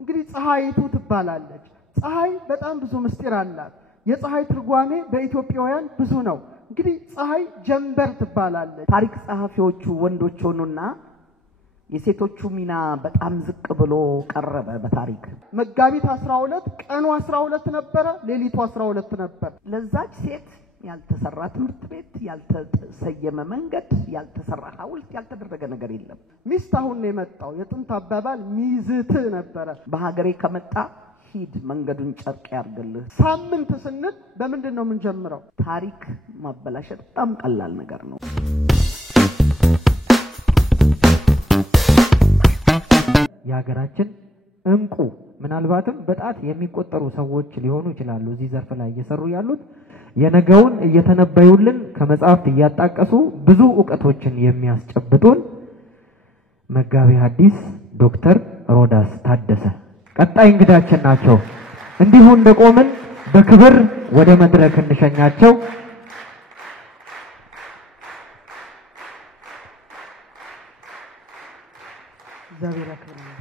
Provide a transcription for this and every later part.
እንግዲህ ፀሐይቱ ትባላለች ፀሐይ በጣም ብዙ ምስጢር አላት የፀሐይ ትርጓሜ በኢትዮጵያውያን ብዙ ነው እንግዲህ ፀሐይ ጀንበር ትባላለች ታሪክ ጸሐፊዎቹ ወንዶች ሆኑና የሴቶቹ ሚና በጣም ዝቅ ብሎ ቀረበ በታሪክ መጋቢት 12 ቀኑ 12 ነበር ሌሊቱ 12 ነበር ለዛች ሴት ያልተሰራ ትምህርት ቤት ያልተሰየመ መንገድ ያልተሰራ ሐውልት ያልተደረገ ነገር የለም ሚስት አሁን ነው የመጣው የጥንት አባባል ሚዝት ነበር በሀገሬ ከመጣ ሂድ መንገዱን ጨርቅ ያርግልህ ሳምንት ስንል በምንድነው ምን ጀምረው ታሪክ ማበላሸት በጣም ቀላል ነገር ነው ያገራችን እንቁ ምናልባትም በጣት የሚቆጠሩ ሰዎች ሊሆኑ ይችላሉ እዚህ ዘርፍ ላይ እየሰሩ ያሉት የነገውን እየተነበዩልን ከመጽሐፍት እያጣቀሱ ብዙ ዕውቀቶችን የሚያስጨብጡን መጋቢ ሐዲስ ዶክተር ሮዳስ ታደሰ ቀጣይ እንግዳችን ናቸው እንዲሁ እንደቆምን በክብር ወደ መድረክ እንሸኛቸው እግዚአብሔር ያክብርልን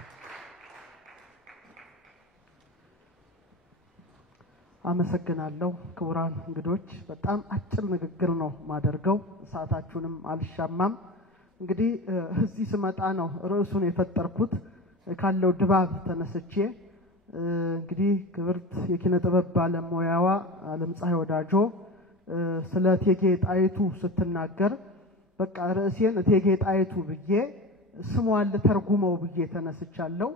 አመሰግናለሁ ክቡራን እንግዶች በጣም አጭር ንግግር ነው ማደርገው ሰዓታችሁንም አልሻማም እንግዲህ እዚህ ስመጣ ነው ርዕሱን የፈጠርኩት ካለው ድባብ ተነስቼ እንግዲህ ክብርት የኪነ ጥበብ ባለሙያዋ ዓለምፀሐይ ወዳጆ ስለ እቴጌ ጣይቱ ስትናገር በቃ ርዕሴን እቴጌ ጣይቱ ብዬ ስሟን ልተርጉመው ብዬ ተነስቻለሁ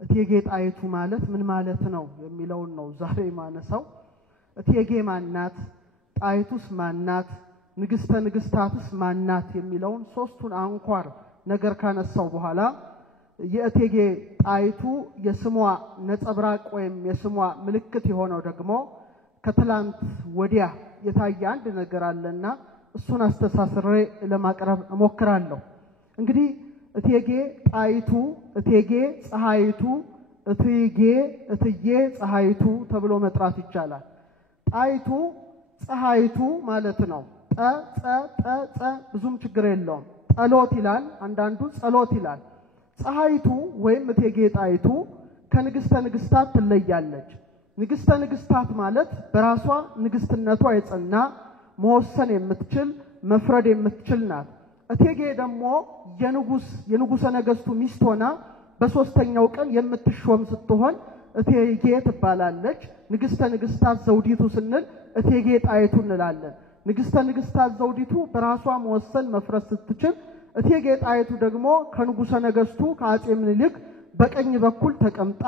እቴጌ ጣይቱ ማለት ምን ማለት ነው የሚለው ነው ዛሬ ማነሳው እቴጌ ማናት ጣይቱስ ማናት ንግስተ ንግስታትስ ማናት የሚለውን ሶስቱን አንኳር ነገር ካነሳው በኋላ የእቴጌ ጣይቱ የስሟ ነጸብራቅ ወይም የስሟ ምልክት የሆነው ደግሞ ከትላንት ወዲያ የታየ አንድ ነገር አለና እሱን አስተሳስሬ ለማቅረብ እሞክራለሁ እንግዲህ እቴጌ ጣይቱ እቴጌ ፀሐይቱ እትዬ ፀሐይቱ ተብሎ መጥራት ይቻላል ጣይቱ ፀሐይቱ ማለት ነው ጠ ብዙም ችግር የለውም ጸሎት ይላል አንዳንዱ ጸሎት ይላል ፀሐይቱ ወይም እቴጌ ጣይቱ ከንግስተ ንግስታት ትለያለች ንግስተ ንግስታት ማለት በራሷ ንግስትነቷ የጸና መወሰን የምትችል መፍረድ የምትችል ናት እቴጌ ደግሞ የንጉሰ ነገስቱ ሚስት ሆና በሶስተኛው ቀን የምትሾም ስትሆን እቴጌ ትባላለች ንግስተ ንግስታት ዘውዲቱ ስንል እቴጌ ጣይቱ እንላለን ንግስተ ንግስታት ዘውዲቱ በራሷ መወሰን መፍረድ ስትችል እቴጌ ጣይቱ ደግሞ ከንጉሰ ነገስቱ ከአጼ ምኒልክ በቀኝ በኩል ተቀምጣ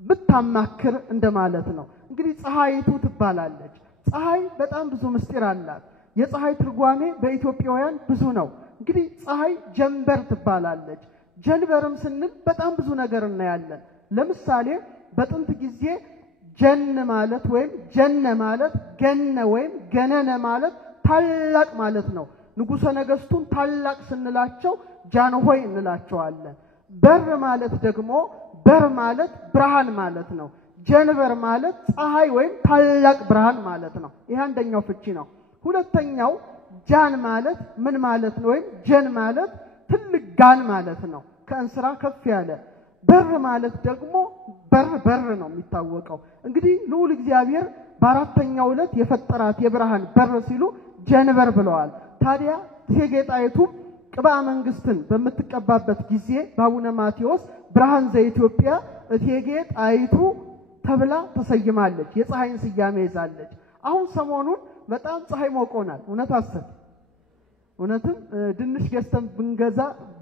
ብታማክር እንደማለት ነው እንግዲህ ፀሐይቱ ትባላለች ፀሐይ በጣም ብዙ ምስጢር አላት የፀሐይ ትርጓሜ በኢትዮጵያውያን ብዙ ነው እንግዲህ ፀሐይ ጀንበር ትባላለች ጀንበርም ስንል በጣም ብዙ ነገር እናያለን ለምሳሌ በጥንት ጊዜ ጀን ማለት ወይም ጀነ ማለት ገነ ወይም ገነነ ማለት ታላቅ ማለት ነው ንጉሰ ነገስቱን ታላቅ ስንላቸው ጃንሆይ እንላቸዋለን በር ማለት ደግሞ በር ማለት ብርሃን ማለት ነው ጀንበር ማለት ፀሐይ ወይም ታላቅ ብርሃን ማለት ነው ይሄ አንደኛው ፍቺ ነው ሁለተኛው ጃን ማለት ምን ማለት ነው ወይም ጀን ማለት ትልቅ ጋን ማለት ነው ከእንስራ ከፍ ያለ በር ማለት ደግሞ በር ነው የሚታወቀው እንግዲህ ልዑል እግዚአብሔር በአራተኛው ዕለት የፈጠራት የብርሃን በር ሲሉ ጀንበር ብለዋል ታዲያ እቴጌ ጣይቱ ቅባ መንግስትን በምትቀባበት ጊዜ ባቡነ ማቴዎስ ብርሃን ዘኢትዮጵያ እቴጌ ጣይቱ ተብላ ተሰይማለች የፀሐይን ስያሜ ይዛለች አሁን ሰሞኑን በጣም ፀሐይ ሞቆናል እውነትም ድንሽ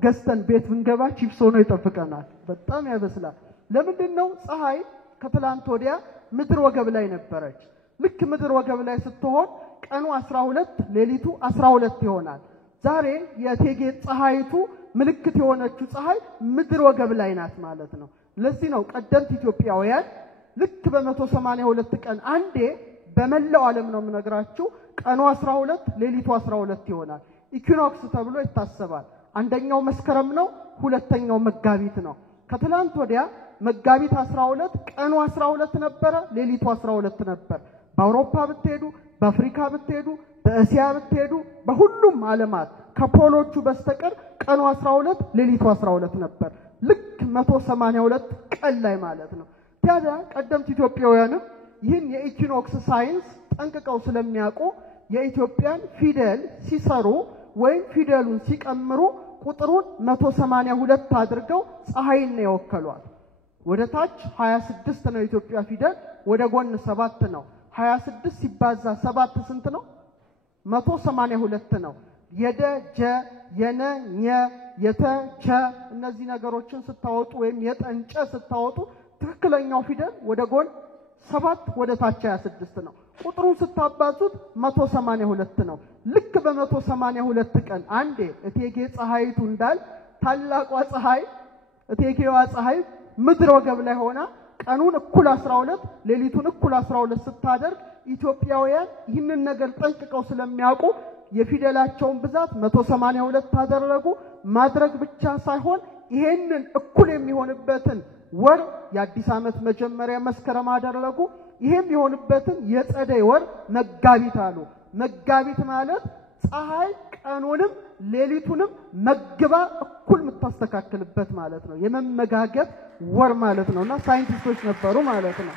ገዝተን ቤት ብንገባ ቺፕስ ሆኖ ይጠብቀናል በጣም ያበስላል ለምንድነው ፀሐይ ከትላንት ወዲያ ምድር ወገብ ላይ ነበረች ልክ ምድር ወገብ ላይ ስትሆን ቀኑ 12 ሌሊቱ 12 ይሆናል ዛሬ የእቴጌ ፀሐይቱ ምልክት የሆነችው ፀሐይ ምድር ወገብ ላይ ናት ማለት ነው ለዚህ ነው ቀደምት ኢትዮጵያውያን ልክ በ182 ቀን አንዴ በመላው ዓለም ነው የምነግራችሁ ቀኑ 12 ሌሊቱ 12 ይሆናል ኢኩኖክስ ተብሎ ይታሰባል አንደኛው መስከረም ነው ሁለተኛው መጋቢት ነው ከትላንት ወዲያ መጋቢት 12 ቀኑ 12 ነበር ሌሊቱ 12 ነበር በአውሮፓ ብትሄዱ በአፍሪካ ብትሄዱ በእስያ ብትሄዱ በሁሉም ዓለማት ከፖሎቹ በስተቀር ቀኑ 12 ሌሊቱ 12 ነበር ልክ 182 ቀን ላይ ማለት ነው። ታዲያ ቀደምት ኢትዮጵያውያንም ይህን የኢኪኖክስ ሳይንስ ጠንቅቀው ስለሚያውቁ የኢትዮጵያን ፊደል ሲሰሩ ወይም ፊደሉን ሲቀምሩ ቁጥሩን 182 አድርገው ፀሐይን ነው የወከሏል። ወደ ታች 26 ነው የኢትዮጵያ ፊደል፣ ወደ ጎን 7 ነው። 26 ሲባዛ 7 ስንት ነው? 182 ነው። የደ ጀ የነ ኘ የተ ቸ እነዚህ ነገሮችን ስታወጡ ወይም የጠንጨ ስታወጡ ትክክለኛው ፊደል ወደ ጎን 7 ወደ ታች 26 ነው። ቁጥሩን ስታባዙት 182 ነው። ልክ በ182 ቀን አንዴ እቴጌ ፀሐይቱ እንዳል ታላቋ ፀሐይ እቴጌዋ ፀሐይ ምድር ወገብ ላይ ሆና ቀኑን እኩል 12 ሌሊቱን እኩል 12 ስታደርግ ኢትዮጵያውያን ይህንን ነገር ጠንቅቀው ስለሚያውቁ የፊደላቸውን ብዛት 182 አደረጉ። ማድረግ ብቻ ሳይሆን ይሄንን እኩል የሚሆንበትን ወር የአዲስ ዓመት መጀመሪያ መስከረም አደረጉ። ይሄም የሆንበትን የጸደይ ወር መጋቢት አሉ። መጋቢት ማለት ፀሐይ ቀኑንም ሌሊቱንም መግባ እኩል የምታስተካክልበት ማለት ነው። የመመጋገብ ወር ማለት ነውና ሳይንቲስቶች ነበሩ ማለት ነው።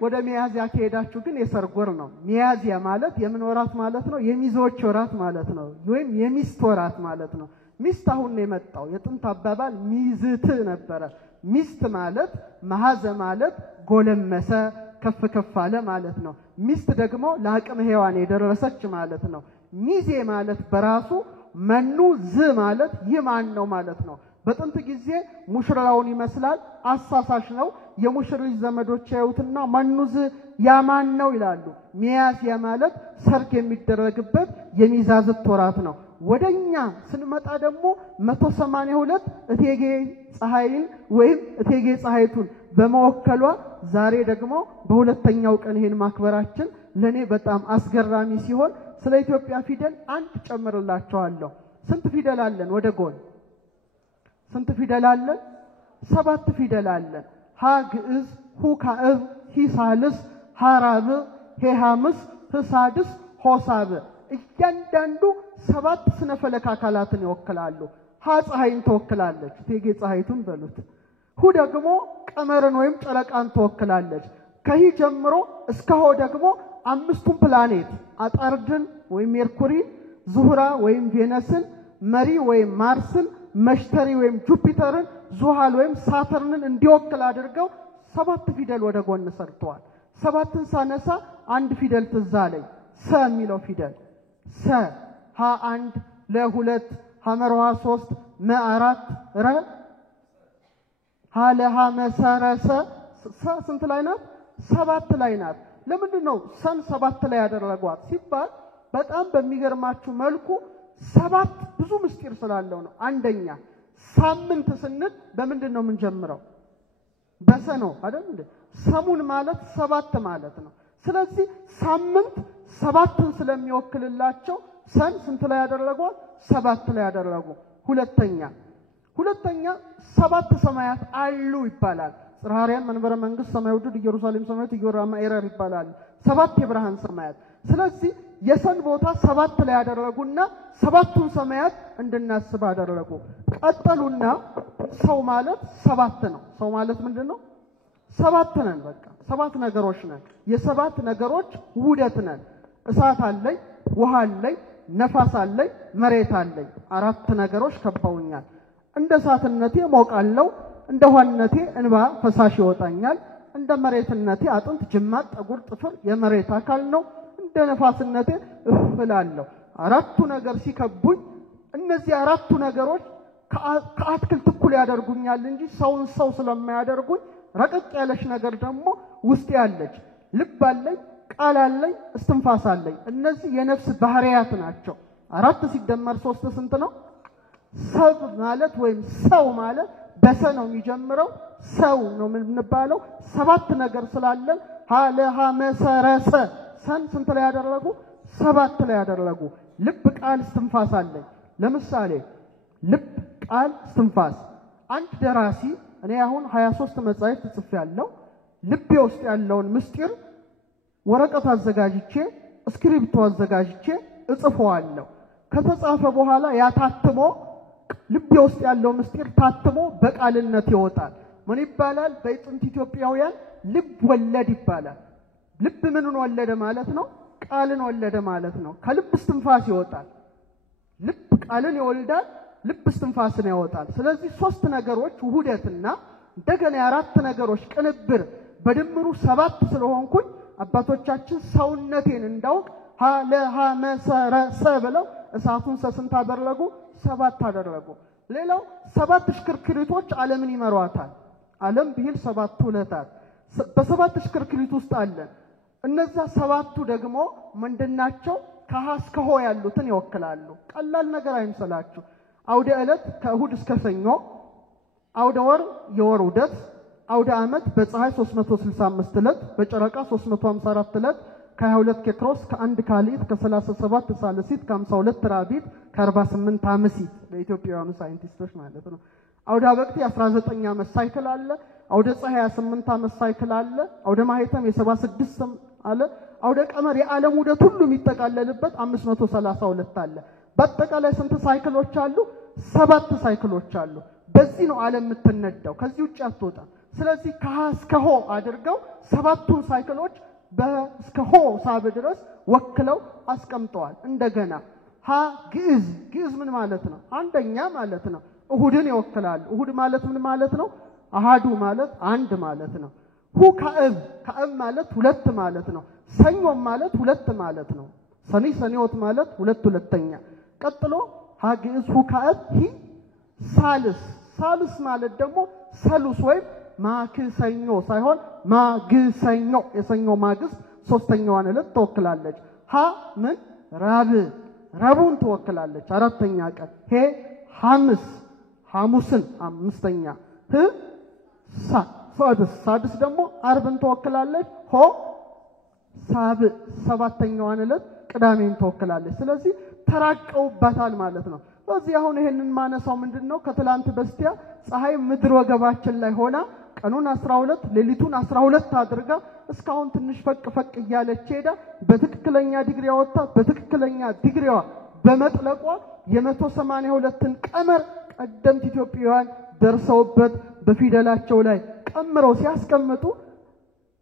ወደ ሚያዝያ ከሄዳችሁ ግን የሰርግ ወር ነው። ሚያዝያ ማለት የምን ወራት ማለት ነው? የሚዜዎች ወራት ማለት ነው፣ ወይም የሚስት ወራት ማለት ነው። ሚስት አሁን ነው የመጣው። የጥንት አባባል ሚዝት ነበረ። ሚስት ማለት መሐዘ ማለት ጎለመሰ ከፍ ከፍ አለ ማለት ነው። ሚስት ደግሞ ለአቅመ ሔዋን የደረሰች ማለት ነው። ሚዜ ማለት በራሱ መኑ ዝ ማለት ይማን ነው ማለት ነው። በጥንት ጊዜ ሙሽራውን ይመስላል፣ አሳሳሽ ነው። የሙሽሪት ዘመዶች ያዩትና መኑዝ ያማን ነው ይላሉ። ሚያዝያ ማለት ሰርግ የሚደረግበት የሚዛዝት ወራት ነው። ወደኛ ስንመጣ ደግሞ 182 እቴጌ ፀሐይን ወይም እቴጌ ፀሐይቱን በመወከሏ ዛሬ ደግሞ በሁለተኛው ቀን ይሄን ማክበራችን ለኔ በጣም አስገራሚ ሲሆን ስለ ኢትዮጵያ ፊደል አንድ ጨምርላችኋለሁ። ስንት ፊደል አለን? ወደ ጎን ስንት ፊደል አለን? 7 ፊደል አለን። ሀ ግዕዝ፣ ሁ ካዕብ፣ ሂ ሳልስ፣ ሀ ራብዕ፣ ሄ ሐምስ፣ ህ ሳድስ፣ ሆ ሳብዕ እያንዳንዱ 7 ስነ ፈለክ አካላትን ይወክላሉ። ሀ ፀሐይን ትወክላለች፣ እቴጌ ፀሐይቱን በሉት። ሁ ደግሞ ቀመርን ወይም ጨረቃን ትወክላለች። ከሂ ጀምሮ እስከ ሆ ደግሞ 5ቱን ፕላኔት አጣርድን ወይም ሜርኩሪን፣ ዙህራ ወይም ቬነስን፣ መሪ ወይም ማርስን፣ መሽተሪ ወይም ጁፒተርን፣ ዙሃል ወይም ሳተርንን እንዲወክል አድርገው 7 ፊደል ወደ ጎን ሰርተዋል። 7ን ሳነሳ አንድ ፊደል ትዝ አለኝ። ሰ የሚለው ፊደል ሰ ሀ 1 ለ 2 ሐመርሃ 3 መ 4 ረ ሀ ለ ሀ መሰረሰ ሰ ስንት ላይ ናት? 7 ላይ ናት። ለምንድን ነው ሰን 7 ላይ ያደረጓት ሲባል በጣም በሚገርማችሁ መልኩ 7 ብዙ ምስጢር ስላለው ነው። አንደኛ ሳምንት ስንል በምንድን ነው የምንጀምረው? በሰ ነው አይደል እንዴ? ሰሙን ማለት 7 ማለት ነው። ስለዚህ ሳምንት 7ን ስለሚወክልላቸው ሰን ስንት ላይ ያደረጓት? 7 ላይ ያደረጉ። ሁለተኛ 7 ሰማያት አሉ ይባላል። ጽርሐ አርያም መንበረ መንግስት ሰማይ ውዱድ ኢየሩሳሌም ሰማያት ኢዮራማ ኤረር ይባላል። 7 የብርሃን ሰማያት። ስለዚህ የሰን ቦታ 7 ላይ ያደረጉና 7ቱን ሰማያት እንድናስብ አደረጉ። ቀጠሉና ሰው ማለት 7 ነው። ሰው ማለት ምንድነው? 7 ነን። በቃ 7 ነገሮች ነን። የ7 ነገሮች ውህደት ነን። እሳት አለኝ፣ ውሃ አለኝ፣ ነፋስ አለኝ፣ መሬት አለኝ። 4 ነገሮች ከበውኛል። እንደ እሳትነቴ ሞቃለሁ፣ እንደ ውሃነቴ እንባ ፈሳሽ ይወጣኛል፣ እንደ መሬትነቴ አጥንት፣ ጅማት፣ ጠጉር፣ ጥፍር የመሬት አካል ነው። እንደ ነፋስነቴ እፍላለሁ። 4ቱ ነገር ሲከቡኝ እነዚህ 4ቱ ነገሮች ከአትክልት እኩል ያደርጉኛል እንጂ ሰውን ሰው ስለማያደርጉኝ ረቀቅ ያለች ነገር ደግሞ ውስጥ ያለች ልብ አለኝ፣ ቃል አለኝ፣ እስትንፋስ አለኝ። እነዚህ የነፍስ ባህሪያት ናቸው። 4 ሲደመር 3 ስንት ነው? ሰብ ማለት ወይም ሰው ማለት በሰ ነው የሚጀምረው። ሰው ነው የምንባለው። 7 ነገር ስላለን ሀ ለ ሀ መሰረሰ ሰን ስንት ላይ ያደረጉ? 7 ላይ ያደረጉ። ልብ፣ ቃል፣ እስትንፋስ አለኝ። ለምሳሌ ልብ፣ ቃል፣ እስትንፋስ። አንድ ደራሲ እኔ አሁን 23 መጻሕፍት ጽፌያለሁ። ልቤ ውስጥ ያለውን ምስጢር ወረቀት አዘጋጅቼ እስክሪፕቶ አዘጋጅቼ እጽፈዋለሁ። ከተጻፈ በኋላ ያታትሞ ልብ ውስጥ ያለው ምስጢር ታትሞ በቃልነት ይወጣል። ምን ይባላል? በጥንት ኢትዮጵያውያን ልብ ወለድ ይባላል። ልብ ምንን ወለደ ማለት ነው? ቃልን ወለደ ማለት ነው። ከልብ እስትንፋስ ይወጣል። ልብ ቃልን ይወልዳል፣ ልብ እስትንፋስን ያወጣል። ስለዚህ ሶስት ነገሮች ውህደትና እንደገና የአራት ነገሮች ቅንብር በድምሩ 7 ስለሆንኩኝ አባቶቻችን ሰውነቴን እንዳውቅ ሀ ለሃ መሰረ ሰ ብለው እሳቱን ሰስንት አደረጉ? 7 አደረጉ። ሌላው 7 ሽክርክሪቶች ዓለምን ይመሯታል። ዓለም ቢል 7 ዕለታት በ7 ሽክርክሪት ውስጥ አለ። እነዛ 7ቱ ደግሞ ምንድናቸው? ከሀ እስከ ሆ ያሉትን ይወክላሉ። ቀላል ነገር አይምሰላችሁ። አውደ ዕለት ከእሁድ እስከ ሰኞ፣ አውደ ወር የወር ውደት፣ አውደ ዓመት በፀሐይ 365 ዕለት፣ በጨረቃ 354 ዕለት፣ ከ22 ኬክሮስ፣ ከ1 ካሊት፣ ከ37 ሳልሲት፣ ከ52 ራቢት፣ ከ48 አምሲት በኢትዮጵያውያኑ ሳይንቲስቶች ማለት ነው። አውደ አበቅቲ 19 ዓመት ሳይክል አለ። አውደ ፀሐይ 28 ዓመት ሳይክል አለ። አውደ ማህተም የ76 አለ። አውደ ቀመር የዓለም ውደት ሁሉ የሚጠቃለልበት 532 አለ። በአጠቃላይ ስንት ሳይክሎች አሉ? 7 ሳይክሎች አሉ። በዚህ ነው ዓለም የምትነዳው፣ ከዚህ ውጭ አትወጣም። ስለዚህ ከሀ እስከ ሆ አድርገው 7ቱን ሳይክሎች በእስከ ሆ ሳብ ድረስ ወክለው አስቀምጠዋል። እንደገና ሀ ግዕዝ ምን ማለት ነው? አንደኛ ማለት ነው። እሁድን ይወክላል። እሁድ ማለት ምን ማለት ነው? አሃዱ ማለት አንድ ማለት ነው። ሁ ከእብ ማለት 2 ማለት ነው። ሰኞም ማለት 2 ማለት ነው። ሰኒዎት ማለት 2 ሁለተኛ። ቀጥሎ ሀ ግዕዝ ሁ ከእብ ሂ ሳልስ ማለት ደግሞ ሰሉስ ወይም ማክሰኞ ሳይሆን ማግሰኞ የሰኞ ማግስት 3ኛዋን ዕለት ትወክላለች። ሀ ምን ረቡን ትወክላለች 4ኛ ቀን። ሄ ሐሙስን 5ኛ። ህ ሳድስ ደግሞ አርብን ትወክላለች። ሆ 7ኛዋን ዕለት ቅዳሜን ትወክላለች። ስለዚህ ተራቀውባታል ማለት ነው። በዚህ አሁን ይሄንን ማነሳው ምንድነው? ከትላንት በስቲያ ፀሐይ ምድር ወገባችን ላይ ሆና ቀኑን 12 ሌሊቱን 12 አድርጋ እስካሁን ትንሽ ፈቅ እያለች ሄዳ በትክክለኛ ዲግሪ ወጣ። በትክክለኛ ዲግሪዋ በመጥለቋ የ182ን ቀመር ቀደምት ኢትዮጵያውያን ደርሰውበት በፊደላቸው ላይ ቀምረው ሲያስቀምጡ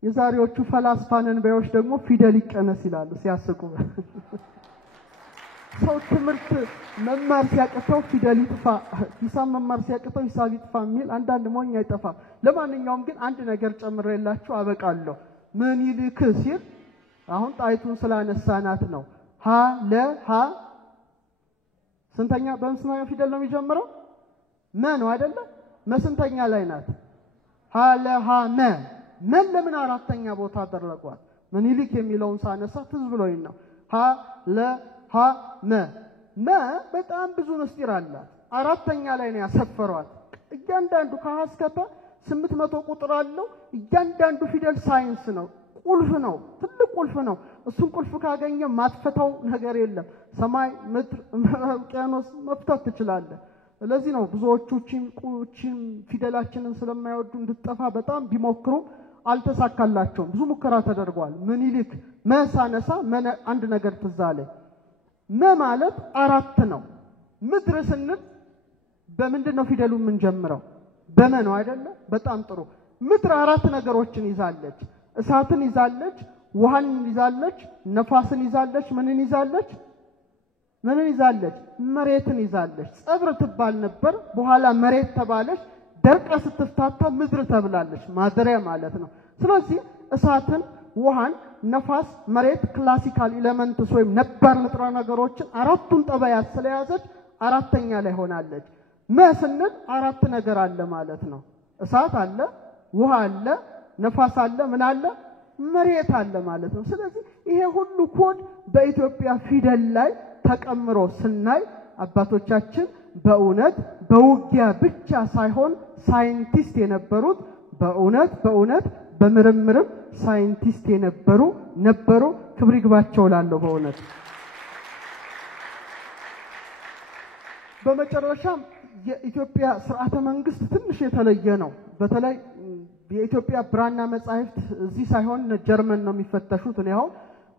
የዛሬዎቹ ፈላስፋነን ባዮች ደግሞ ፊደል ይቀነስ ይላሉ ሲያስቁ። ሰው ትምህርት መማር ሲያቅተው ፊደል ይጥፋ፣ ሂሳብ መማር ሲያቅተው ሂሳብ ይጥፋ የሚል አንዳንድ ሞኝ አይጠፋ። ለማንኛውም ግን አንድ ነገር ጨምሬላችሁ አበቃለሁ። ምኒልክ ሲል አሁን ጣይቱን ስላነሳናት ነው። ሀ ለሃ ስንተኛ በስንተኛ ፊደል ነው የሚጀምረው? መ ነው አይደለ? መስንተኛ ላይ ናት? ሀ ለሃ መን ለምን 4ኛ ቦታ አደረጓት? ምኒልክ የሚለውን ሳነሳ ትዝ ብሎኝ ነው። ሀ ለሃ መ በጣም ብዙ ምስጢር አላት። 4ኛ ላይ ነው ያሰፈሯት። እያንዳንዱ ከሀ እስከ ፐ 800 ቁጥር አለው። እያንዳንዱ ፊደል ሳይንስ ነው፣ ቁልፍ ነው፣ ትልቅ ቁልፍ ነው። እሱን ቁልፍ ካገኘ ማትፈታው ነገር የለም። ሰማይ ምድር ውቅያኖስ መፍታት ትችላለህ። ስለዚህ ነው ብዙዎቹ ቺን ፊደላችንን ስለማይወዱ እንድትጠፋ በጣም ቢሞክሩ አልተሳካላቸውም። ብዙ ሙከራ ተደርጓል። ምኒልክ መሳነሳ አንድ ነገር ትዝ አለኝ። ማለት 4 ነው። ምድር ስንል በምንድነው ፊደሉ የምንጀምረው? በመ ነው አይደለ? በጣም ጥሩ። ምድር 4 ነገሮችን ይዛለች። እሳትን ይዛለች፣ ውሃን ይዛለች፣ ነፋስን ይዛለች፣ ምንን ይዛለች? መሬትን ይዛለች። ጸብር ትባል ነበር፣ በኋላ መሬት ተባለች። ደርቃ ስትፍታታ ምድር ተብላለች፣ ማደሪያ ማለት ነው። ስለዚህ እሳትን፣ ውሃን፣ ነፋስ፣ መሬት ክላሲካል ኤሌመንትስ ወይም ነባር ንጥረ ነገሮችን 4ቱን ጠባያት ስለያዘች 4ኛ ላይ ሆናለች። ስንል 4 ነገር አለ ማለት ነው። እሳት አለ፣ ውሃ አለ፣ ነፋስ አለ፣ ምን አለ? መሬት አለ ማለት ነው። ስለዚህ ይሄ ሁሉ ኮድ በኢትዮጵያ ፊደል ላይ ተቀምሮ ስናይ አባቶቻችን በእውነት በውጊያ ብቻ ሳይሆን ሳይንቲስት የነበሩት በእውነት በምርምርም ሳይንቲስት ነበሩ። ክብር ይግባቸው ላለው በእውነት። በመጨረሻም የኢትዮጵያ ስርዓተ መንግስት ትንሽ የተለየ ነው። በተለይ የኢትዮጵያ ብራና መጻሕፍት እዚህ ሳይሆን ጀርመን ነው የሚፈተሹት። እኔ አሁን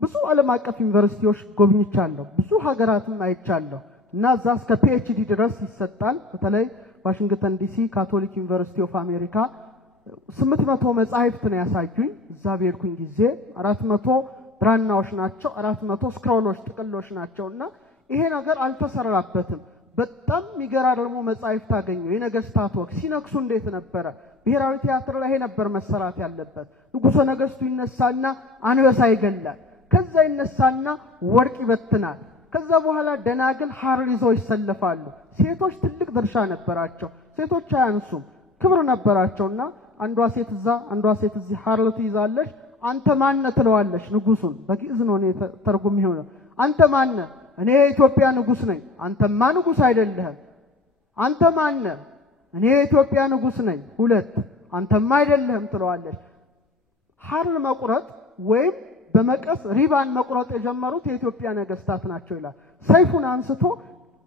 ብዙ ዓለም አቀፍ ዩኒቨርሲቲዎች ጎብኝቻለሁ፣ ብዙ ሀገራትም አይቻለሁ። እና እዛ እስከ PhD ድረስ ይሰጣል። በተለይ ዋሽንግተን ዲሲ ካቶሊክ ዩኒቨርሲቲ ኦፍ አሜሪካ 800 መጻሕፍት ነው ያሳዩኝ። እዛ በሄድኩኝ ጊዜ 400 ብራናዎች ናቸው፣ 400 ስክሮሎች ጥቅሎች ናቸውና ይሄ ነገር አልተሰራበትም። በጣም የሚገራርሙ መጻሕፍት አገኘሁ። የነገስታት ወግ ሲነክሱ እንዴት ነበረ? ብሔራዊ ቲያትር ላይ ነበር መሰራት ያለበት። ንጉሠ ነገስቱ ይነሳና አንበሳ ይገላል። ከዛ ይነሳና ወርቅ ይበትናል። ከዛ በኋላ ደናግል ሐር ይዘው ይሰለፋሉ። ሴቶች ትልቅ ድርሻ ነበራቸው። ሴቶች አያንሱም፣ ክብር ነበራቸውና አንዷ ሴት እዛ አንዷ ሴት እዚህ ሐር ትይዛለች። አንተ ማን ነህ ትለዋለች ንጉሱን። በግዕዝ ነው ተርጉም ይሆናል። አንተ ማን ነህ? እኔ የኢትዮጵያ ንጉስ ነኝ። አንተማ ንጉስ አይደለህም። አንተ ማን ነህ? እኔ የኢትዮጵያ ንጉስ ነኝ። ሁለት አንተማ አይደለህም ትለዋለች። ሐር መቁረጥ ወይም በመቀስ ሪባን መቁረጥ የጀመሩት የኢትዮጵያ ነገስታት ናቸው ይላል። ሰይፉን አንስቶ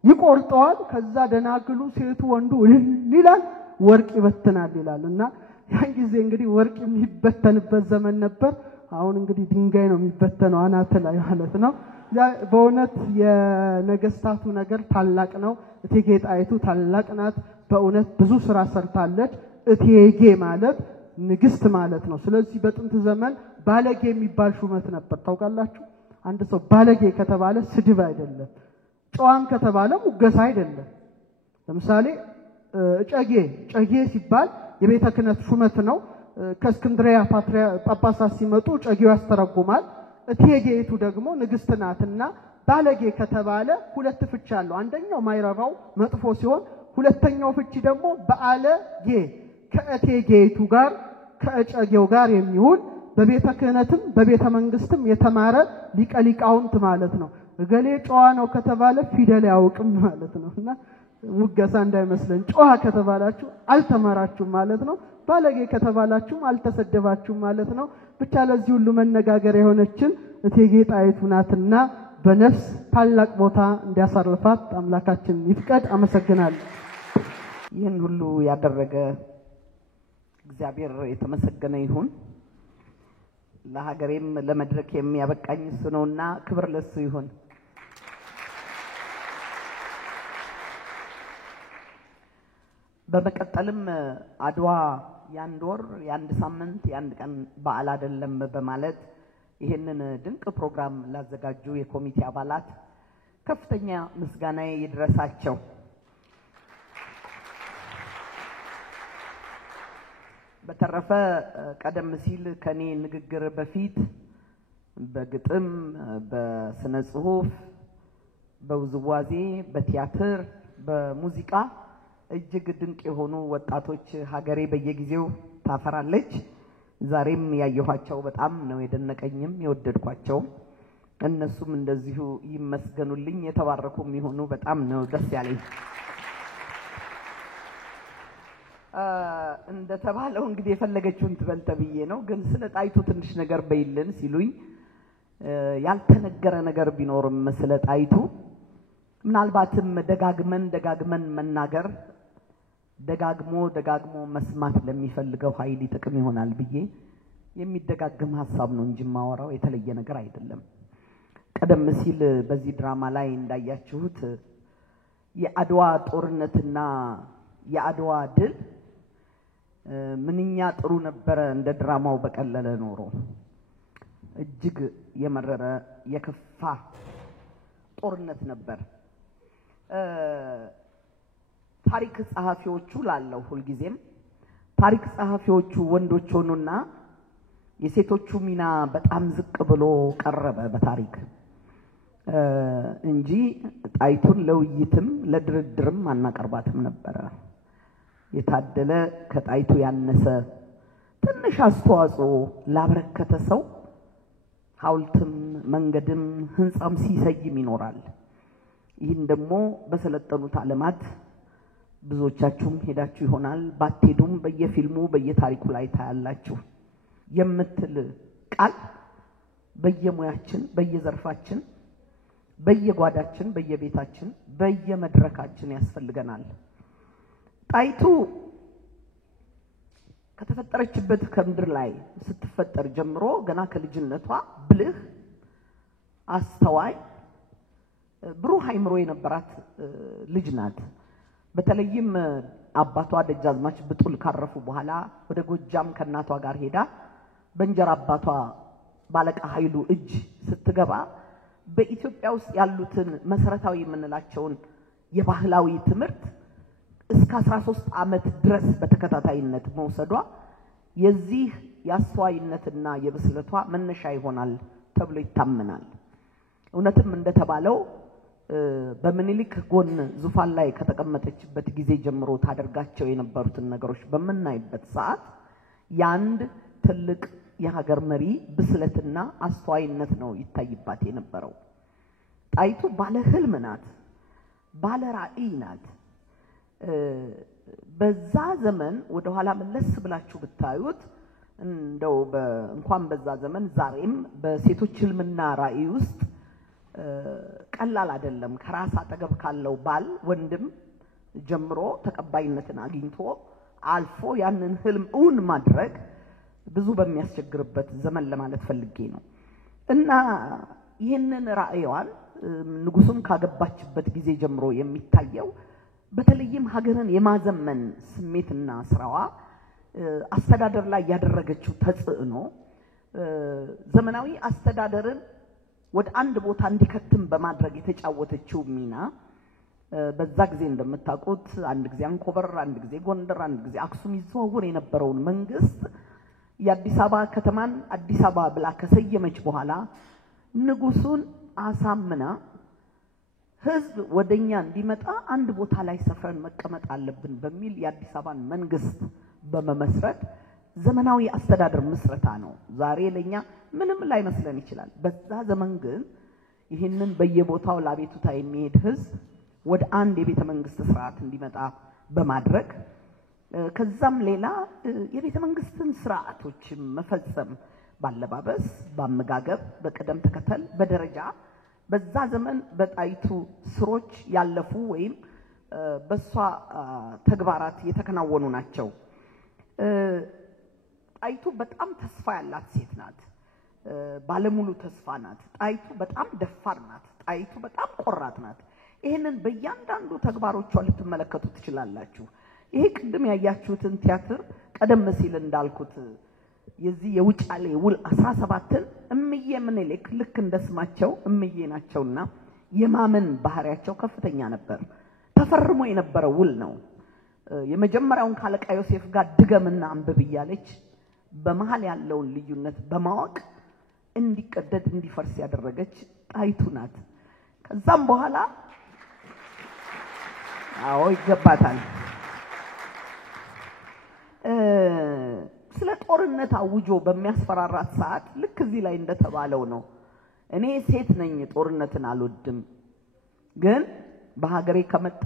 ይቆርጠዋል። ከዛ ደናግሉ ሴቱ ወንዱ ይላል ወርቅ ይበትናል ይላልና ያን ጊዜ እንግዲህ ወርቅ የሚበተንበት ዘመን ነበር። አሁን እንግዲህ ድንጋይ ነው የሚበተነው አናት ላይ ማለት ነው። በእውነት የነገስታቱ ነገር ታላቅ ነው። እቴጌ ጣይቱ ታላቅ ናት። በእውነት ብዙ ስራ ሰርታለች። እቴጌ ማለት ንግስት ማለት ነው። ስለዚህ በጥንት ዘመን ባለጌ የሚባል ሹመት ነበር። ታውቃላችሁ? አንድ ሰው ባለጌ ከተባለ ስድብ አይደለም፣ ጨዋም ከተባለ ሙገሳ አይደለም። ለምሳሌ ጨጌ ሲባል የቤተ ክህነት ሹመት ነው። ከእስክንድሪያ ጳጳሳት ሲመጡ ጨጌው ያስተረጉማል። እቴጌይቱ ደግሞ ንግስት ናትና ባለጌ ከተባለ ሁለት ፍቺ አለው። አንደኛው ማይረባው መጥፎ ሲሆን፣ ሁለተኛው ፍቺ ደግሞ በአለጌ ከእቴጌይቱ ጋር ከጨጌው ጋር የሚውል በቤተ ክህነትም በቤተ መንግስትም የተማረ ሊቀ ሊቃውንት ማለት ነው። እገሌ ጨዋ ነው ከተባለ ፊደል ያውቅም ማለት ነውና ሙገሳ እንዳይመስለን። ጨዋ ከተባላችሁ አልተማራችሁም ማለት ነው። ባለጌ ከተባላችሁም አልተሰደባችሁም ማለት ነው። ብቻ ለዚህ ሁሉ መነጋገር የሆነችን እቴጌ ጣይቱ ናትና በነፍስ ታላቅ ቦታ እንዲያሳርፋት አምላካችን ይፍቀድ። አመሰግናለሁ። ይህን ሁሉ ያደረገ እግዚአብሔር የተመሰገነ ይሁን። ለሀገሬም ለመድረክ የሚያበቃኝ እሱ ነውና ክብር ለሱ ይሁን። በመቀጠልም አድዋ ያንድ ወር ያንድ ሳምንት ያንድ ቀን በዓል አይደለም በማለት ይሄንን ድንቅ ፕሮግራም ላዘጋጁ የኮሚቴ አባላት ከፍተኛ ምስጋና ይድረሳቸው። በተረፈ ቀደም ሲል ከኔ ንግግር በፊት በግጥም፣ በስነ ጽሁፍ፣ በውዝዋዜ፣ በቲያትር፣ በሙዚቃ እጅግ ድንቅ የሆኑ ወጣቶች ሀገሬ በየጊዜው ታፈራለች። ዛሬም ያየኋቸው በጣም ነው የደነቀኝም የወደድኳቸው። እነሱም እንደዚሁ ይመስገኑልኝ፣ የተባረኩም ይሁኑ። በጣም ነው ደስ ያለኝ። እንደተባለው እንግዲህ የፈለገችውን ትበል ተብዬ ነው። ግን ስለ ጣይቱ ትንሽ ነገር በይልን ሲሉኝ ያልተነገረ ነገር ቢኖርም ስለ ጣይቱ ምናልባትም ደጋግመን መናገር ደጋግሞ መስማት ለሚፈልገው ኃይል ጥቅም ይሆናል ብዬ የሚደጋግም ሐሳብ ነው እንጂ ማወራው የተለየ ነገር አይደለም። ቀደም ሲል በዚህ ድራማ ላይ እንዳያችሁት የአድዋ ጦርነትና የአድዋ ድል ምንኛ ጥሩ ነበረ። እንደ ድራማው በቀለለ ኖሮ እጅግ የመረረ የከፋ ጦርነት ነበር። ታሪክ ጸሐፊዎቹ ላለው ሁልጊዜም ታሪክ ጸሐፊዎቹ ወንዶች ሆኑና የሴቶቹ ሚና በጣም ዝቅ ብሎ ቀረበ በታሪክ እንጂ ጣይቱን ለውይይትም ለድርድርም አናቀርባትም ነበር። የታደለ ከጣይቱ ያነሰ ትንሽ አስተዋጽኦ ላበረከተ ሰው ሐውልትም መንገድም ህንጻም ሲሰይም ይኖራል። ይህን ደግሞ በሰለጠኑት ዓለማት ብዙዎቻችሁም ሄዳችሁ ይሆናል፣ ባትሄዱም በየፊልሙ በየታሪኩ ላይ ታያላችሁ የምትል ቃል በየሙያችን በየዘርፋችን በየጓዳችን በየቤታችን በየመድረካችን ያስፈልገናል። ጣይቱ ከተፈጠረችበት ከምድር ላይ ስትፈጠር ጀምሮ ገና ከልጅነቷ ብልህ፣ አስተዋይ፣ ብሩህ አይምሮ የነበራት ልጅ ናት። በተለይም አባቷ ደጃዝማች ብጡል ካረፉ በኋላ ወደ ጎጃም ከናቷ ጋር ሄዳ በእንጀራ አባቷ ባለቃ ኃይሉ እጅ ስትገባ በኢትዮጵያ ውስጥ ያሉትን መሰረታዊ የምንላቸውን የባህላዊ ትምህርት እስከ 13 ዓመት ድረስ በተከታታይነት መውሰዷ የዚህ ያስተዋይነትና የብስለቷ መነሻ ይሆናል ተብሎ ይታመናል። እውነትም እንደተባለው በምኒልክ ጎን ዙፋን ላይ ከተቀመጠችበት ጊዜ ጀምሮ ታደርጋቸው የነበሩትን ነገሮች በመናይበት ሰዓት ያንድ ትልቅ የሀገር መሪ ብስለትና አስተዋይነት ነው ይታይባት የነበረው። ጣይቱ ባለ ህልም ናት፣ ባለ ራዕይ ናት። በዛ ዘመን ወደ ኋላ መለስ ብላችሁ ብታዩት እንደው እንኳን በዛ ዘመን ዛሬም በሴቶች ህልምና ራዕይ ውስጥ ቀላል አይደለም። ከራስ አጠገብ ካለው ባል ወንድም ጀምሮ ተቀባይነትን አግኝቶ አልፎ ያንን ህልም እውን ማድረግ ብዙ በሚያስቸግርበት ዘመን ለማለት ፈልጌ ነው። እና ይህንን ራዕይዋን ንጉሱን ካገባችበት ጊዜ ጀምሮ የሚታየው በተለይም ሀገርን የማዘመን ስሜትና ስራዋ አስተዳደር ላይ ያደረገችው ተጽዕኖ ዘመናዊ አስተዳደርን ወደ አንድ ቦታ እንዲከትም በማድረግ የተጫወተችው ሚና በዛ ጊዜ እንደምታውቁት አንድ ጊዜ አንኮበር፣ አንድ ጊዜ ጎንደር፣ አንድ ጊዜ አክሱም ይዘዋወር የነበረውን መንግስት የአዲስ አበባ ከተማን አዲስ አበባ ብላ ከሰየመች በኋላ ንጉሱን አሳምና ህዝብ ወደኛ እንዲመጣ አንድ ቦታ ላይ ሰፍረን መቀመጥ አለብን በሚል የአዲስ አበባን መንግስት በመመስረት ዘመናዊ አስተዳደር መስረታ ነው። ዛሬ ለኛ ምንም ላይ መስለን ይችላል። በዛ ዘመን ግን ይህንን በየቦታው ለአቤቱታ የሚሄድ ህዝብ ወደ አንድ የቤተ መንግስት ስርዓት እንዲመጣ በማድረግ ከዛም ሌላ የቤተ መንግስትን ስርዓቶች መፈጸም ባለባበስ፣ በአመጋገብ፣ በቀደም ተከተል፣ በደረጃ በዛ ዘመን በጣይቱ ስሮች ያለፉ ወይም በሷ ተግባራት የተከናወኑ ናቸው። ጣይቱ በጣም ተስፋ ያላት ሴት ናት። ባለሙሉ ተስፋ ናት። ጣይቱ በጣም ደፋር ናት። ጣይቱ በጣም ቆራጥ ናት። ይሄንን በእያንዳንዱ ተግባሮቿ ልትመለከቱ ትችላላችሁ። ይሄ ቅድም ያያችሁትን ቲያትር ቀደም ሲል እንዳልኩት የዚህ የውጫሌ ውል 17ን እምዬ ምኒልክ ልክ እንደስማቸው እምዬ ናቸውና የማመን ባህሪያቸው ከፍተኛ ነበር። ተፈርሞ የነበረ ውል ነው። የመጀመሪያውን ካለቃ ዮሴፍ ጋር ድገምና አንብብ እያለች በመሃል ያለውን ልዩነት በማወቅ እንዲቀደድ እንዲፈርስ ያደረገች ጣይቱ ናት። ከዛም በኋላ አዎ ይገባታል። ስለ ጦርነት አውጆ በሚያስፈራራት ሰዓት ልክ እዚህ ላይ እንደተባለው ነው። እኔ ሴት ነኝ፣ ጦርነትን አልወድም፣ ግን በሀገሬ ከመጣ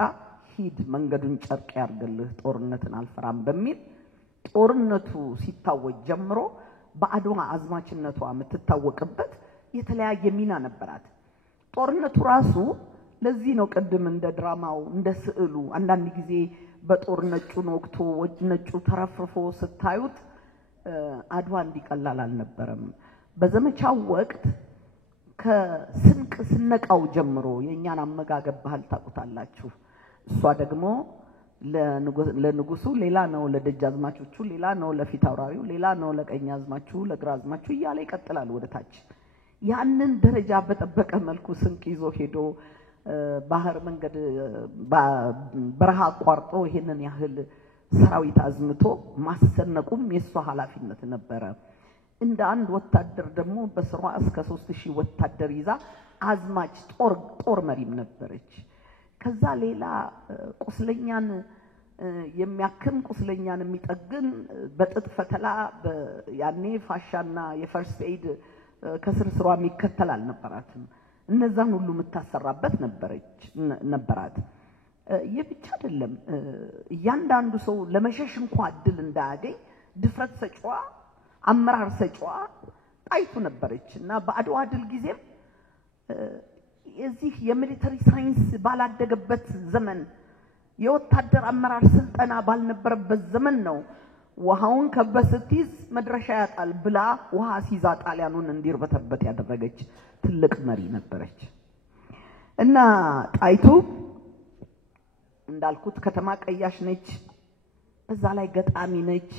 ሂድ መንገዱን ጨርቅ ያርግልህ፣ ጦርነትን አልፈራም በሚል ጦርነቱ ሲታወጅ ጀምሮ በአድዋ አዝማችነቷ የምትታወቅበት የተለያየ ሚና ነበራት። ጦርነቱ ራሱ ለዚህ ነው ቅድም እንደ ድራማው እንደ ስዕሉ አንዳንድ ጊዜ በጦርነቱን ወቅቱ ነጩ ተረፍርፎ ስታዩት አድዋ እንዲቀላል አልነበረም። በዘመቻው ወቅት ከስንቅ ስነቃው ጀምሮ የኛን አመጋገብ ባህል ታውቁታላችሁ። እሷ ደግሞ ለንጉሱ ሌላ ነው፣ ለደጃዝማቾቹ ሌላ ነው፣ ለፊት አውራሪው ሌላ ነው፣ ለቀኛዝማቹ ለግራዝማቹ እያለ ይቀጥላል ወደ ታች። ያንን ደረጃ በጠበቀ መልኩ ስንቅ ይዞ ሄዶ ባህር መንገድ በረሃ አቋርጦ ይሄንን ያህል ሰራዊት አዝምቶ ማሰነቁም የሷ ኃላፊነት ነበረ። እንደ አንድ ወታደር ደግሞ በስሯ እስከ 3000 ወታደር ይዛ አዝማች ጦር መሪም ነበረች። ከዛ ሌላ ቁስለኛን የሚያክም ቁስለኛን የሚጠግን በጥጥ ፈተላ ያኔ ፋሻና የፈርስት ኤድ ከስር ስሯ የሚከተል አልነበራትም። እነዛን ሁሉ የምታሰራበት ነበራት። የብቻ አይደለም፣ እያንዳንዱ ሰው ለመሸሽ እንኳን እድል እንዳያገኝ ድፍረት ሰጪዋ አመራር ሰጪዋ ጣይቱ ነበረች እና በአድዋ ድል ጊዜም የዚህ የሚሊተሪ ሳይንስ ባላደገበት ዘመን የወታደር አመራር ስልጠና ባልነበረበት ዘመን ነው ውሃውን ከበስትይዝ መድረሻ ያጣል ብላ ውሃ ሲዛ ጣሊያኑን እንዲርበተበት ያደረገች ትልቅ መሪ ነበረች። እና ጣይቱ እንዳልኩት ከተማ ቀያሽ ነች በዛ ላይ ገጣሚ ነች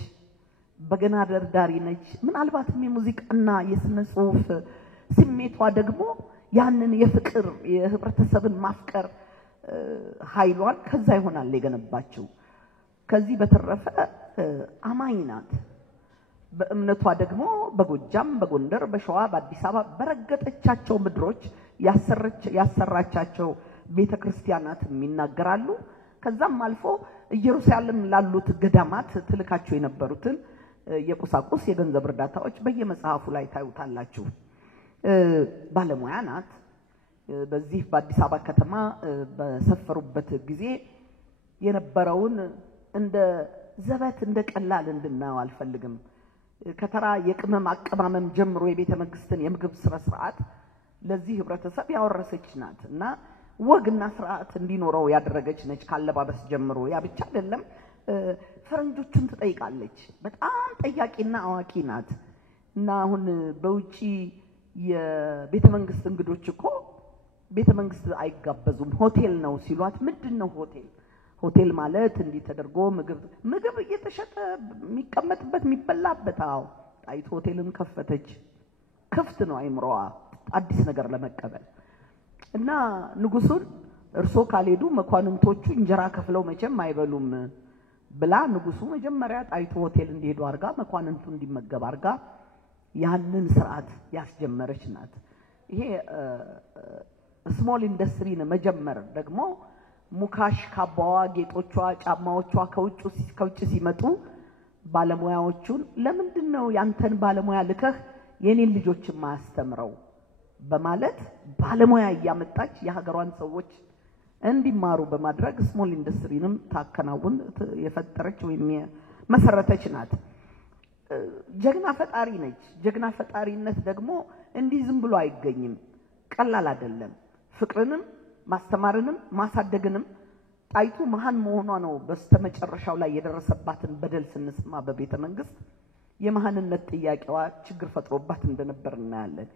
በገና ደርዳሪ ነች ምናልባትም የሙዚቃና የስነ ጽሁፍ ስሜቷ ደግሞ ያንን የፍቅር የህብረተሰብን ማፍቀር ኃይሏን ከዛ ይሆናል የገነባችው ከዚህ በተረፈ አማኝ ናት በእምነቷ ደግሞ በጎጃም በጎንደር በሸዋ በአዲስ አበባ በረገጠቻቸው ምድሮች ያሰራቻቸው ቤተክርስቲያናት የሚናገራሉ ከዛም አልፎ ኢየሩሳሌም ላሉት ገዳማት ትልካቸው የነበሩትን የቁሳቁስ የገንዘብ እርዳታዎች በየመጽሐፉ ላይ ታዩታላችሁ ባለሙያ ናት በዚህ በአዲስ አበባ ከተማ በሰፈሩበት ጊዜ የነበረውን እንደ ዘበት እንደ ቀላል እንድናው አልፈልግም ከተራ የቅመም አቀማመም ጀምሮ የቤተ መንግስትን የምግብ ስርዓት ለዚህ ህብረተሰብ ያወረሰች ናት እና ወግና ስርዓት እንዲኖረው ያደረገች ነች ካለባበስ ጀምሮ ያ ብቻ አይደለም ፈረንጆቹን ትጠይቃለች በጣም ጠያቂና አዋቂ ናት እና አሁን በውጪ የቤተ መንግስት እንግዶች እኮ ቤተ መንግስት አይጋበዙም ሆቴል ነው ሲሏት ምንድነው ሆቴል ማለት እንዲህ ተደርጎ ምግብ እየተሸጠ የሚቀመጥበት የሚበላበት ጣይቱ ሆቴልን ከፈተች ክፍት ነው አይምሮዋ አዲስ ነገር ለመቀበል እና ንጉሱን እርሶ ካልሄዱ መኳንንቶቹ እንጀራ ከፍለው መቼም አይበሉም ብላ ንጉሱ መጀመሪያ ጣይቱ ሆቴል እንዲሄዱ አርጋ መኳንንቱ እንዲመገብ አርጋ ያንን ስርዓት ያስጀመረች ናት ይሄ ስሞል ኢንደስትሪ ነው መጀመር ደግሞ ሙካሽ ካባዋ ጌጦቿ ጫማዎቿ ከውጭ ሲመጡ ባለሙያዎቹን ለምንድነው ያንተን ባለሙያ ልከህ የኔን ልጆች ማስተምረው በማለት ባለሙያ ያመጣች የሀገሯን ሰዎች እንዲማሩ በማድረግ ስሞል ኢንደስትሪንም ታከናውን የፈጠረች ወይም መሰረተች ናት ጀግና ፈጣሪ ነች ጀግና ፈጣሪነት ደግሞ እንዲህ ዝም ብሎ አይገኝም ቀላል አይደለም ፍቅርንም ማስተማርንም ማሳደግንም ጣይቱ መሃን መሆኗ ነው በስተመጨረሻው ላይ የደረሰባትን በደል ስንስማ በቤተ መንግስት የመሃንነት ጥያቄዋ ችግር ፈጥሮባት እንደነበር እናያለን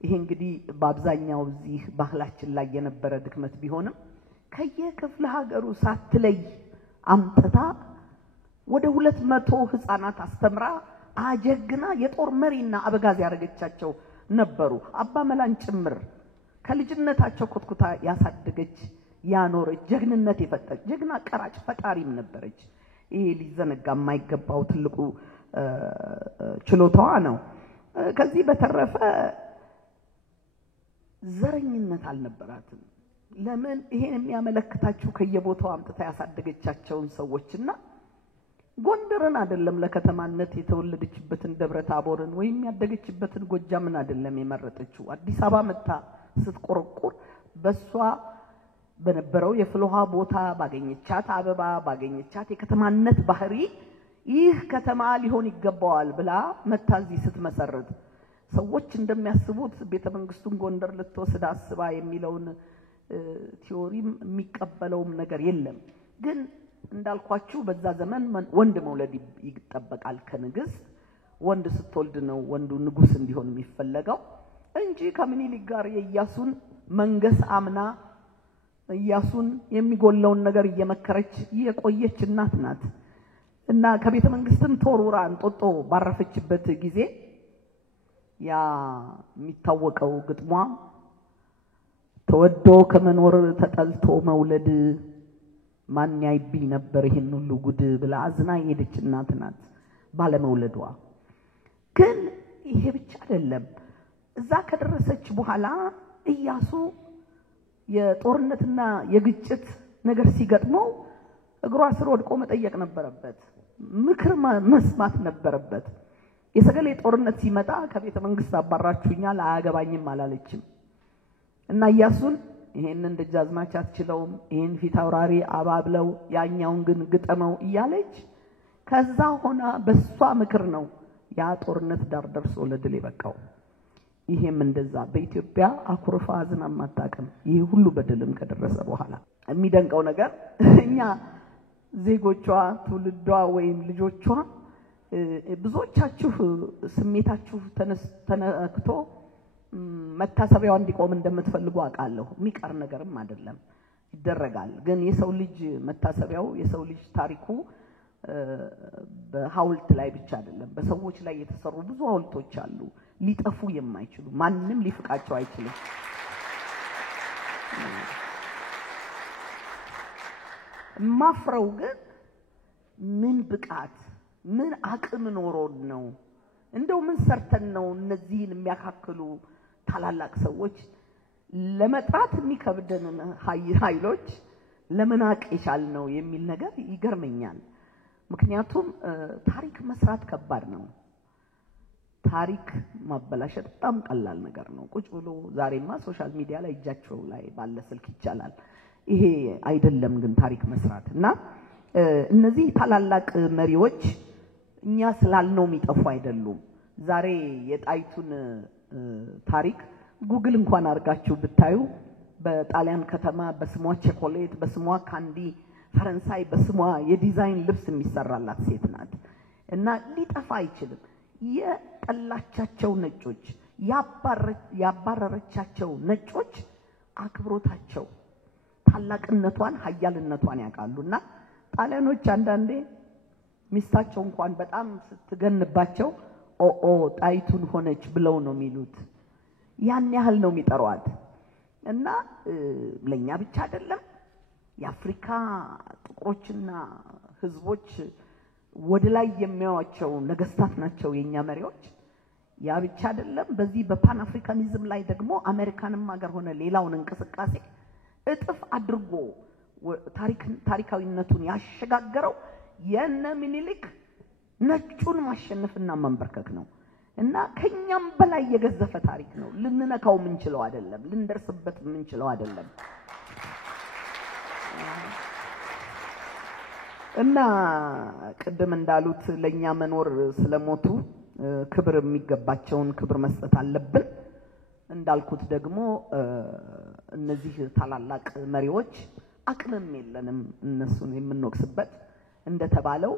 ይሄ እንግዲህ በአብዛኛው እዚህ ባህላችን ላይ የነበረ ድክመት ቢሆንም ከየክፍለ ሀገሩ ሳትለይ አምጥታ ወደ 200 ህፃናት አስተምራ አጀግና የጦር መሪና አበጋዝ ያረጋቻቸው ነበሩ አባ መላን ጭምር ከልጅነታቸው ኮትኩታ ያሳደገች ያኖረች ጀግንነት የፈጠረች ጀግና ቀራጭ ፈጣሪም ነበረች ይሄ ሊዘነጋ የማይገባው ትልቁ ችሎታዋ ነው ከዚህ በተረፈ ዘረኝነት አልነበራትም ለምን ይሄን የሚያመለክታችሁ ከየቦታው አምጥታ ያሳደገቻቸውን ሰዎችና ጎንደርን አይደለም ለከተማነት የተወለደችበትን ደብረ ታቦርን ወይም ያደገችበትን ጎጃምን አይደለም የመረጠችው አዲስ አበባ መጣ ስትቆረቆር በሷ በነበረው የፍልውሃ ቦታ ባገኘቻት አበባ ባገኘቻት የከተማነት ባህሪ ይህ ከተማ ሊሆን ይገባዋል ብላ መታዚ ስትመሰረት ሰዎች እንደሚያስቡት ቤተ መንግስቱን ጎንደር ልትወስድ አስባ የሚለውን ቲዮሪም የሚቀበለውም ነገር የለም ግን እንዳልኳችሁ በዛ ዘመን ወንድ መውለድ ይጠበቃል ከንግስት ወንድ ስትወልድ ነው ወንዱ ንጉስ እንዲሆን የሚፈለገው እንጂ ከምኒልክ ጋር የኢያሱን መንገስ አምና ኢያሱን የሚጎለውን ነገር እየመከረች የቆየች እናት ናት እና ከቤተ መንግስትም ተወርውራ እንጦጦ ባረፈችበት ጊዜ ያ የሚታወቀው ግጥሟ ተወዶ ከመኖር ተጠልቶ መውለድ ማን ያይብኝ ነበር ይሄን ሁሉ ጉድ ብላ አዝና የሄደች እናት ናት ባለመውለዷ ግን ይሄ ብቻ አይደለም እዛ ከደረሰች በኋላ ኢያሱ የጦርነትና የግጭት ነገር ሲገጥመው እግሯ ስር ወድቆ መጠየቅ ነበረበት ምክር መስማት ነበረበት የሰገሌ ጦርነት ሲመጣ ከቤተ መንግስት አባራችሁኛል አያገባኝም አላለችም እና ኢያሱን ይሄንን ደጃዝማች አትችለውም ይሄን ፊት አውራሪ አባብለው ያኛውን ግን ግጠመው እያለች ከዛ ሆና በሷ ምክር ነው ያ ጦርነት ዳር ደርሶ ለድል የበቃው ይሄም እንደዛ በኢትዮጵያ አኩርፋ አዝና ማጣቀም ይሄ ሁሉ በደልም ከደረሰ በኋላ የሚደንቀው ነገር እኛ ዜጎቿ ትውልዷ ወይም ልጆቿ ብዙዎቻችሁ ስሜታችሁ ተነክቶ መታሰቢያው እንዲቆም እንደምትፈልጉ አውቃለሁ። የሚቀር ነገርም አይደለም፣ ይደረጋል። ግን የሰው ልጅ መታሰቢያው የሰው ልጅ ታሪኩ በሐውልት ላይ ብቻ አይደለም። በሰዎች ላይ የተሰሩ ብዙ ሐውልቶች አሉ ሊጠፉ የማይችሉ ማንም ሊፍቃቸው አይችልም። ማፍረው ግን ምን ብቃት ምን አቅም ኖሮን ነው? እንደው ምን ሰርተን ነው እነዚህን የሚያካክሉ ታላላቅ ሰዎች ለመጥራት የሚከብደንን ኃይሎች ለመናቅ የቻልነው የሚል ነገር ይገርመኛል። ምክንያቱም ታሪክ መስራት ከባድ ነው። ታሪክ ማበላሸት በጣም ቀላል ነገር ነው። ቁጭ ብሎ ዛሬማ ሶሻል ሚዲያ ላይ እጃቸው ላይ ባለ ስልክ ይቻላል። ይሄ አይደለም ግን ታሪክ መስራት እና እነዚህ ታላላቅ መሪዎች እኛ ስላልነው የሚጠፉ አይደሉም። ዛሬ የጣይቱን ታሪክ ጉግል እንኳን አድርጋችሁ ብታዩ በጣሊያን ከተማ በስሟ ቸኮሌት፣ በስሟ ካንዲ፣ ፈረንሳይ በስሟ የዲዛይን ልብስ የሚሰራላት ሴት ናት እና ሊጠፋ አይችልም። የጠላቻቸው ነጮች ያባረረቻቸው ነጮች አክብሮታቸው ታላቅነቷን ኃያልነቷን ያውቃሉና ጣሊያኖች አንዳንዴ ሚስታቸው እንኳን በጣም ስትገንባቸው ኦ ጣይቱን ሆነች ብለው ነው የሚሉት። ያን ያህል ነው የሚጠሯት እና ለኛ ብቻ አይደለም የአፍሪካ ጥቁሮችና ህዝቦች ወደ ላይ የሚያዩዋቸው ነገስታት ናቸው የኛ መሪዎች። ያ ብቻ አይደለም በዚህ በፓን አፍሪካኒዝም ላይ ደግሞ አሜሪካንም ሀገር ሆነ ሌላውን እንቅስቃሴ እጥፍ አድርጎ ታሪካዊነቱን ያሸጋገረው የነ ምኒልክ ነጩን ማሸነፍና መንበርከክ ነው እና ከኛም በላይ የገዘፈ ታሪክ ነው። ልንነካው ምንችለው አይደለም፣ ልንደርስበት ምንችለው አይደለም። እና ቅድም እንዳሉት ለኛ መኖር ስለሞቱ ክብር የሚገባቸውን ክብር መስጠት አለብን። እንዳልኩት ደግሞ እነዚህ ታላላቅ መሪዎች አቅምም የለንም እነሱን የምንወቅስበት። እንደተባለው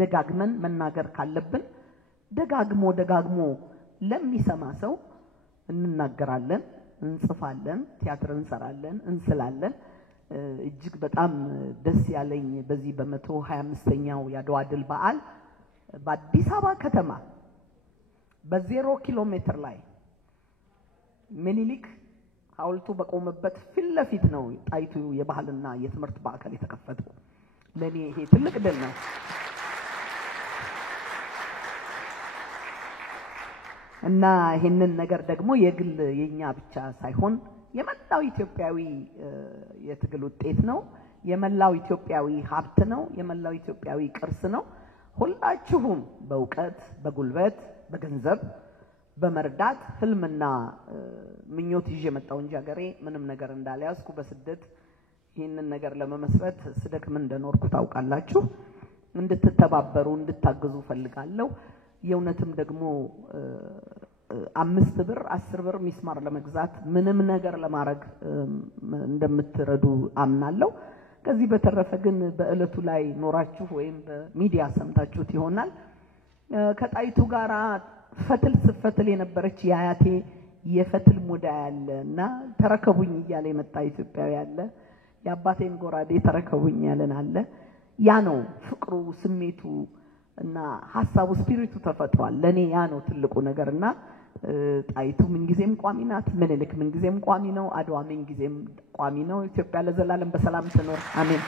ደጋግመን መናገር ካለብን ደጋግሞ ለሚሰማ ሰው እንናገራለን፣ እንጽፋለን፣ ቲያትር እንሰራለን፣ እንስላለን። እጅግ በጣም ደስ ያለኝ በዚህ በ125ኛው የአድዋ ድል በዓል በአዲስ አበባ ከተማ በ0 ኪሎ ሜትር ላይ ምኒልክ ሐውልቱ በቆመበት ፊት ለፊት ነው ጣይቱ የባህልና የትምህርት ማዕከል የተከፈተው። ለኔ ይሄ ትልቅ ድል ነው። እና ይሄንን ነገር ደግሞ የግል የኛ ብቻ ሳይሆን የመላው ኢትዮጵያዊ የትግል ውጤት ነው። የመላው ኢትዮጵያዊ ሀብት ነው። የመላው ኢትዮጵያዊ ቅርስ ነው። ሁላችሁም በእውቀት፣ በጉልበት፣ በገንዘብ በመርዳት ህልምና ምኞት ይዤ መጣሁ እንጂ ሀገሬ ምንም ነገር እንዳልያዝኩ በስደት ይህንን ነገር ለመመስረት ስደክም እንደኖርኩ ታውቃላችሁ። እንድትተባበሩ እንድታገዙ ፈልጋለሁ። የእውነትም ደግሞ 5 ብር 10 ብር ሚስማር ለመግዛት ምንም ነገር ለማድረግ እንደምትረዱ አምናለሁ። ከዚህ በተረፈ ግን በእለቱ ላይ ኖራችሁ ወይም በሚዲያ ሰምታችሁት ይሆናል ከጣይቱ ጋራ ፈትል ስፈትል የነበረች ያያቴ የፈትል ሙዳ ያለና ተረከቡኝ እያለ የመጣ ኢትዮጵያዊ ያለ የአባቴን ጎራዴ ተረከቡኝ ያለን አለ። ያ ነው ፍቅሩ፣ ስሜቱ እና ሐሳቡ ስፒሪቱ ተፈጥሯል። ለኔ ያ ነው ትልቁ ነገርና ጣይቱ ምን ጊዜም ቋሚ ናት። ምኒልክ ምን ጊዜም ቋሚ ነው። አድዋ ምን ጊዜም ቋሚ ነው። ኢትዮጵያ ለዘላለም በሰላም ትኖር። አሜን።